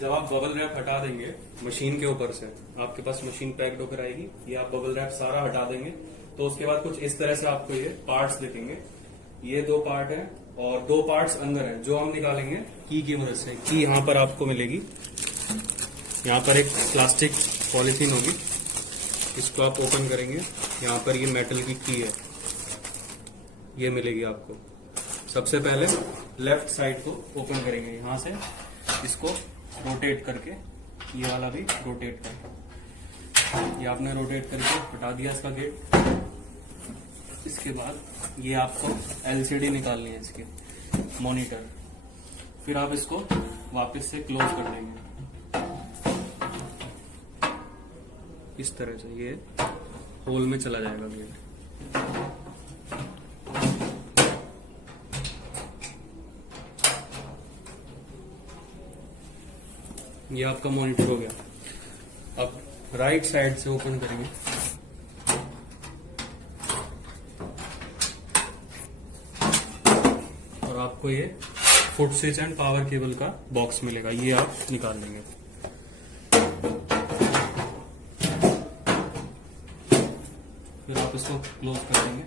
जब आप bubble wrap हटा देंगे मशीन के ऊपर से, आपके पास मशीन पैक्ड होकर आएगी, ये आप बबल रैप सारा हटा देंगे तो उसके बाद कुछ इस तरह से आपको ये पार्ट्स दिखेंगे। ये 2 पार्ट है और 2 पार्ट्स अंदर है जो हम निकालेंगे की मदद से। की यहाँ पर आपको मिलेगी, यहाँ पर एक प्लास्टिक पॉलीथीन होगी, इसको आप ओपन करेंगे, यहाँ पर ये मेटल की की है, ये मिलेगी आपको। सबसे पहले लेफ्ट साइड को ओपन करेंगे, यहाँ से इसको रोटेट करके, ये वाला भी रोटेट करके, ये आपने रोटेट करके हटा दिया इसका गेट। इसके बाद ये आपको एलसीडी निकालनी है इसके, मॉनिटर। फिर आप इसको वापस से क्लोज कर देंगे इस तरह से, ये होल में चला जाएगा गेट। ये आपका मॉनिटर हो गया। अब राइट साइड से ओपन करेंगे, और आपको ये foot switch and power cable का बॉक्स मिलेगा, ये आप निकाल लेंगे। फिर आप इसको क्लोज कर देंगे।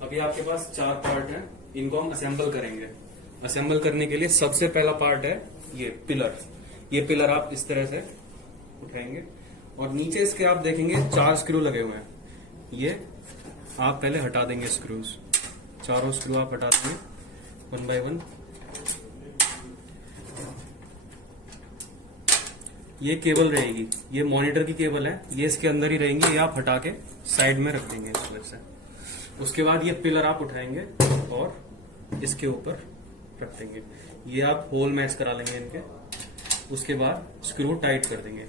अभी आपके पास 4 पार्ट हैं, इनको हम असेंबल करेंगे। असेंबल करने के लिए सबसे पहला पार्ट है ये पिलर। ये पिलर आप इस तरह से उठाएंगे और नीचे इसके आप देखेंगे 4 स्क्रू लगे हुए हैं। ये आप पहले हटा देंगे स्क्रूज, चारों स्क्रू आप हटा देंगे 1 बाय 1। ये केबल रहेगी, ये मॉनिटर की केबल है, ये इसके अंदर ही रहेंगी, ये आप हटा के साइड में रख देंगे इस तरह से। उसके बाद ये पिलर आप उठाएंगे और इसके ऊपर रख देंगे, ये आप होल मैच करा लेंगे इनके। उसके बाद स्क्रू टाइट कर देंगे।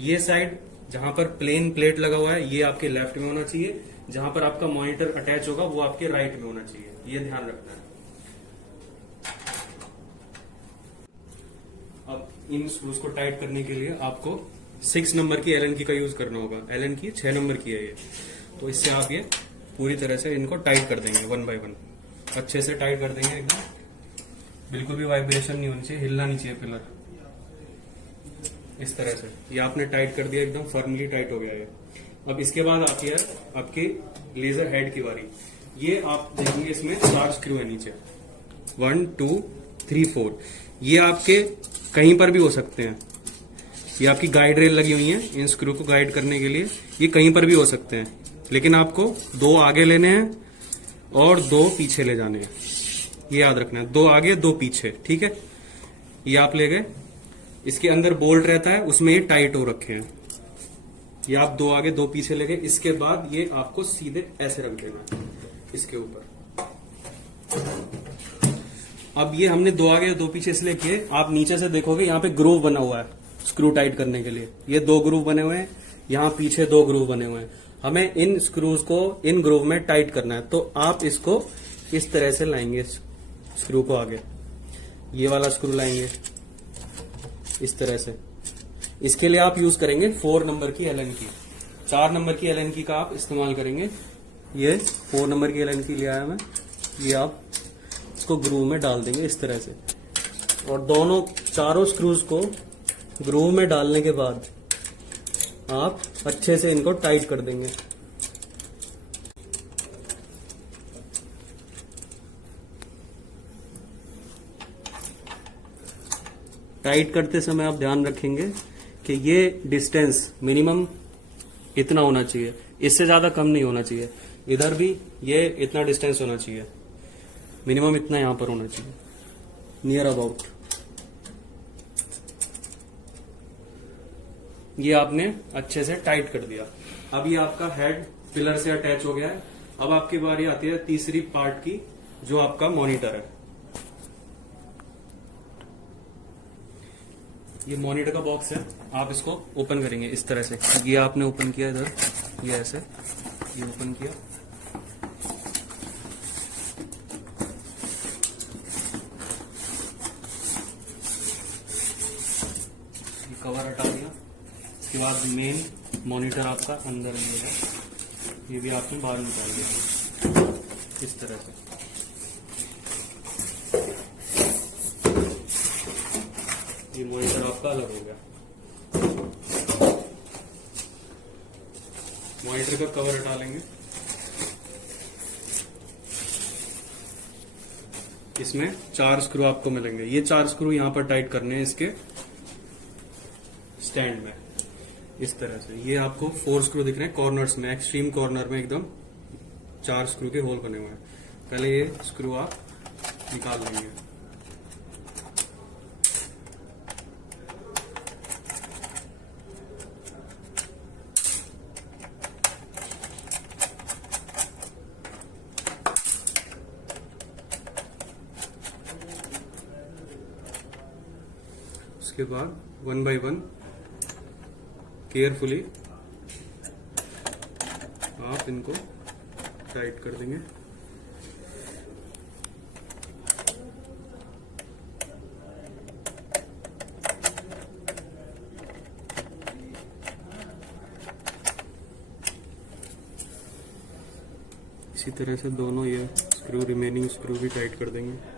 ये साइड जहां पर प्लेन प्लेट लगा हुआ है ये आपके लेफ्ट में होना चाहिए, जहां पर आपका मॉनिटर अटैच होगा वो आपके राइट में होना चाहिए, ये ध्यान रखना है। अब इन स्क्रूज को टाइट करने के लिए आपको 6 नंबर की एलन की का यूज करना होगा। एलन की 6 नंबर की है ये, तो इससे आप ये पूरी तरह से इनको टाइट कर देंगे 1 बाय 1। अच्छे से टाइट कर देंगे एकदम, बिल्कुल भी वाइब्रेशन नहीं होनी चाहिए, हिलना नहीं चाहिए पिलर। इस तरह से ये आपने टाइट कर दिया, एकदम फर्मली टाइट हो गया है। अब इसके बाद आती है आपकी लेजर हेड की बारी। ये आप देखेंगे इसमें 4 स्क्रू है नीचे, 1 2 3 4। ये आपके कहीं पर भी हो सकते हैं, ये आपकी गाइड रेल लगी हुई है इन स्क्रू को गाइड करने के लिए, ये कहीं पर भी हो सकते हैं, लेकिन आपको 2 आगे लेने हैं और 2 पीछे ले जाने हैं, ये याद रखना है। 2 आगे 2 पीछे, ठीक है। ये आप ले गए, इसके अंदर बोल्ट रहता है, उसमें ये टाइट हो रखे हैं। ये आप 2 आगे 2 पीछे ले गए। इसके बाद ये आपको सीधे ऐसे रख देना इसके ऊपर। अब ये हमने 2 आगे 2 पीछे इसलिए किए, आप नीचे से देखोगे यहाँ पे ग्रूव बना हुआ है स्क्रू टाइट करने के लिए। ये 2 ग्रूव बने हुए हैं, यहाँ पीछे 2 ग्रूव बने हुए हैं। हमें इन स्क्रूज को इन ग्रूव में टाइट करना है, तो आप इसको इस तरह से लाएंगे स्क्रू को आगे, ये वाला स्क्रू लाएंगे इस तरह से। इसके लिए आप यूज करेंगे 4 नंबर की एलन की। 4 नंबर की एलन की का आप इस्तेमाल करेंगे। ये 4 नंबर की एलन की लिया है मैं, ये आप इसको ग्रूव में डाल देंगे इस तरह से, और दोनों चारों स्क्रूज को ग्रूव में डालने के बाद आप अच्छे से इनको टाइट कर देंगे। टाइट करते समय आप ध्यान रखेंगे कि ये डिस्टेंस मिनिमम इतना होना चाहिए, इससे ज्यादा कम नहीं होना चाहिए। इधर भी ये इतना डिस्टेंस होना चाहिए, मिनिमम इतना यहां पर होना चाहिए, नियर अबाउट। ये आपने अच्छे से टाइट कर दिया। अब ये आपका हेड पिलर से अटैच हो गया है। अब आपकी बारी आती है तीसरी पार्ट की, जो आपका मॉनिटर है। ये मॉनिटर का बॉक्स है, आप इसको ओपन करेंगे इस तरह से। ये आपने ओपन किया इधर, ये ऐसे, ये ओपन किया, ये कवर हटा दिया। इसके बाद मेन मॉनिटर आपका अंदर में है, ये भी आपने बाहर निकाल दिया इस तरह से। ये मॉनिटर आपका अलग हो गया। मॉनिटर का कवर हटा लेंगे। इसमें 4 स्क्रू आपको मिलेंगे। ये 4 स्क्रू यहां पर टाइट करने हैं इसके स्टैंड में, इस तरह से। ये आपको 4 स्क्रू दिख रहे हैं कॉर्नर्स में, एक्सट्रीम कॉर्नर में एकदम 4 स्क्रू के होल बने हुए हैं। पहले ये स्क्रू आप निकाल लेंगे। उसके बाद 1 बाय 1 केयरफुली आप इनको टाइट कर देंगे। इसी तरह से दोनों ये स्क्रू, रिमेनिंग स्क्रू भी टाइट कर देंगे।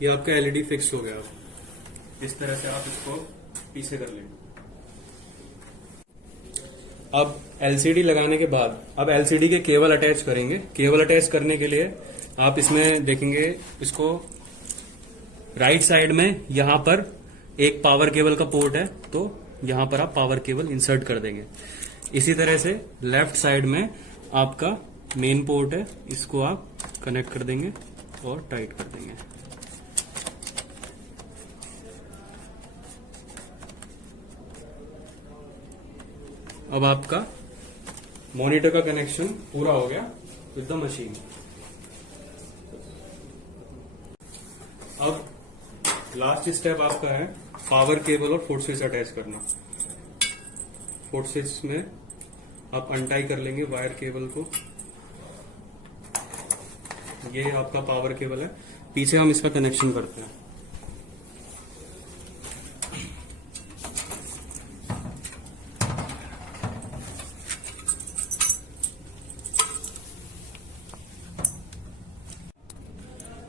ये आपका एलईडी फिक्स हो गया। इस तरह से आप इसको पीछे कर लेंगे। अब एलसीडी लगाने के बाद अब एलसीडी के केबल अटैच करेंगे। केबल अटैच करने के लिए आप इसमें देखेंगे, इसको राइट साइड में यहां पर एक पावर केबल का पोर्ट है, तो यहां पर आप पावर केबल इंसर्ट कर देंगे। इसी तरह से लेफ्ट साइड में आपका मेन पोर्ट है, इसको आप कनेक्ट कर देंगे और टाइट कर देंगे। अब आपका मॉनिटर का कनेक्शन पूरा हो गया विद द मशीन। अब लास्ट स्टेप आपका है पावर केबल और फुट स्विच अटैच करना। फुट स्विच में आप अनटाई कर लेंगे वायर केबल को। ये आपका पावर केबल है, पीछे हम इसका कनेक्शन करते हैं।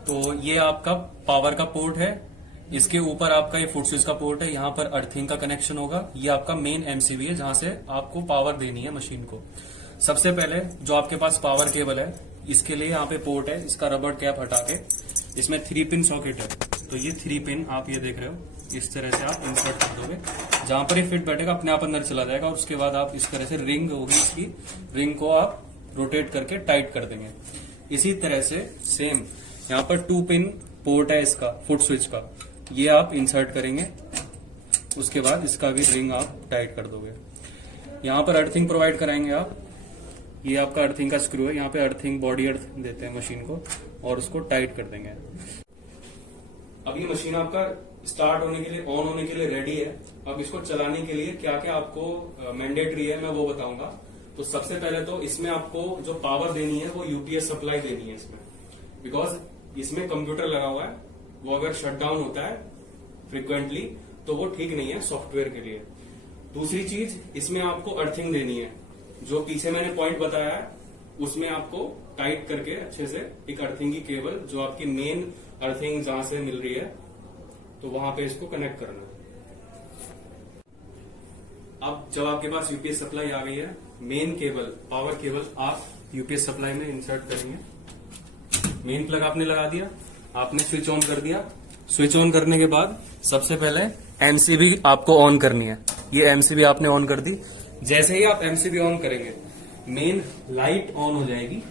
तो ये आपका पावर का पोर्ट है, इसके ऊपर आपका ये फुट स्विच का पोर्ट है, यहाँ पर अर्थिंग का कनेक्शन होगा। ये आपका मेन एमसीबी है जहां से आपको पावर देनी है मशीन को। सबसे पहले जो आपके पास पावर केबल है, इसके लिए यहाँ पे पोर्ट है, इसका रबर कैप हटा के इसमें 3 पिन सॉकेट है। तो ये 3 पिन आप ये देख रहे हो, इस तरह से आप इंसर्ट कर दोगे। जहां पर ये फिट बैठेगा अपने आप अंदर चला जाएगा। और उसके बाद आप इस तरह से रिंग होगी, इसकी रिंग को आप रोटेट करके टाइट कर देंगे। इसी तरह से सेम यहाँ पर 2 पिन पोर्ट है इसका फुट स्विच का, ये आप इंसर्ट करेंगे। उसके बाद इसका भी रिंग आप टाइट कर दोगे। यहाँ पर अर्थिंग प्रोवाइड कराएंगे आप। ये आपका अर्थिंग का स्क्रू है, यहाँ पे अर्थिंग बॉडी अर्थ देते हैं मशीन को और उसको टाइट कर देंगे। अब ये मशीन आपका स्टार्ट होने के लिए, ऑन होने के लिए रेडी है। अब इसको चलाने के लिए क्या क्या आपको मैंडेटरी है मैं वो बताऊंगा। तो सबसे पहले तो इसमें आपको जो पावर देनी है वो यूपीएस सप्लाई देनी है इसमें, बिकॉज इसमें कंप्यूटर लगा हुआ है। वो अगर शट डाउन होता है फ्रिक्वेंटली तो वो ठीक नहीं है सॉफ्टवेयर के लिए। दूसरी चीज, इसमें आपको अर्थिंग देनी है। जो पीछे मैंने पॉइंट बताया है उसमें आपको टाइट करके अच्छे से एक अर्थिंग की केबल, जो आपकी मेन अर्थिंग जहां से मिल रही है, तो वहां पे इसको कनेक्ट करना है। अब जब आपके पास यूपीएस सप्लाई आ गई है, मेन केबल, पावर केबल आप यूपीएस सप्लाई में इंसर्ट करेंगे। मेन प्लग आपने लगा दिया, आपने स्विच ऑन कर दिया। स्विच ऑन करने के बाद सबसे पहले एमसीबी आपको ऑन करनी है। ये एमसीबी आपने ऑन कर दी। जैसे ही आप एमसीबी ऑन करेंगे, मेन लाइट ऑन हो जाएगी।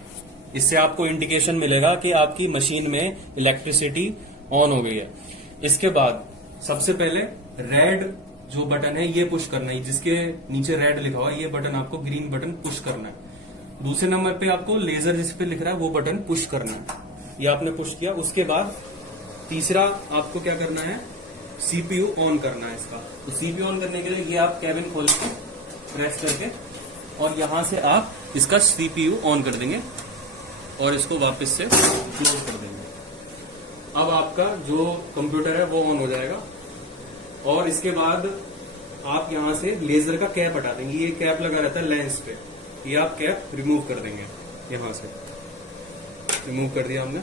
इससे आपको इंडिकेशन मिलेगा कि आपकी मशीन में इलेक्ट्रिसिटी ऑन हो गई है। इसके बाद सबसे पहले रेड जो बटन है ये पुश करना है, जिसके नीचे रेड लिखा हुआ है ये बटन आपको ग्रीन बटन पुश करना है। दूसरे नंबर पे आपको लेजर जिस पे लिख रहा है वो बटन पुश करना है, ये आपने पुश किया। उसके बाद तीसरा आपको क्या करना है, सीपीयू ऑन करना है इसका। तो सीपीयू ऑन करने के लिए ये आप कैबिन खोल के प्रेस करके और यहां से आप इसका सीपीयू ऑन कर देंगे। और इसको वापस से क्लोज कर देंगे। अब आपका जो कंप्यूटर है वो ऑन हो जाएगा। और इसके बाद आप यहाँ से लेजर का कैप हटा देंगे। ये कैप लगा रहता है लेंस पे, ये आप कैप रिमूव कर देंगे। यहाँ से रिमूव कर दिया हमने।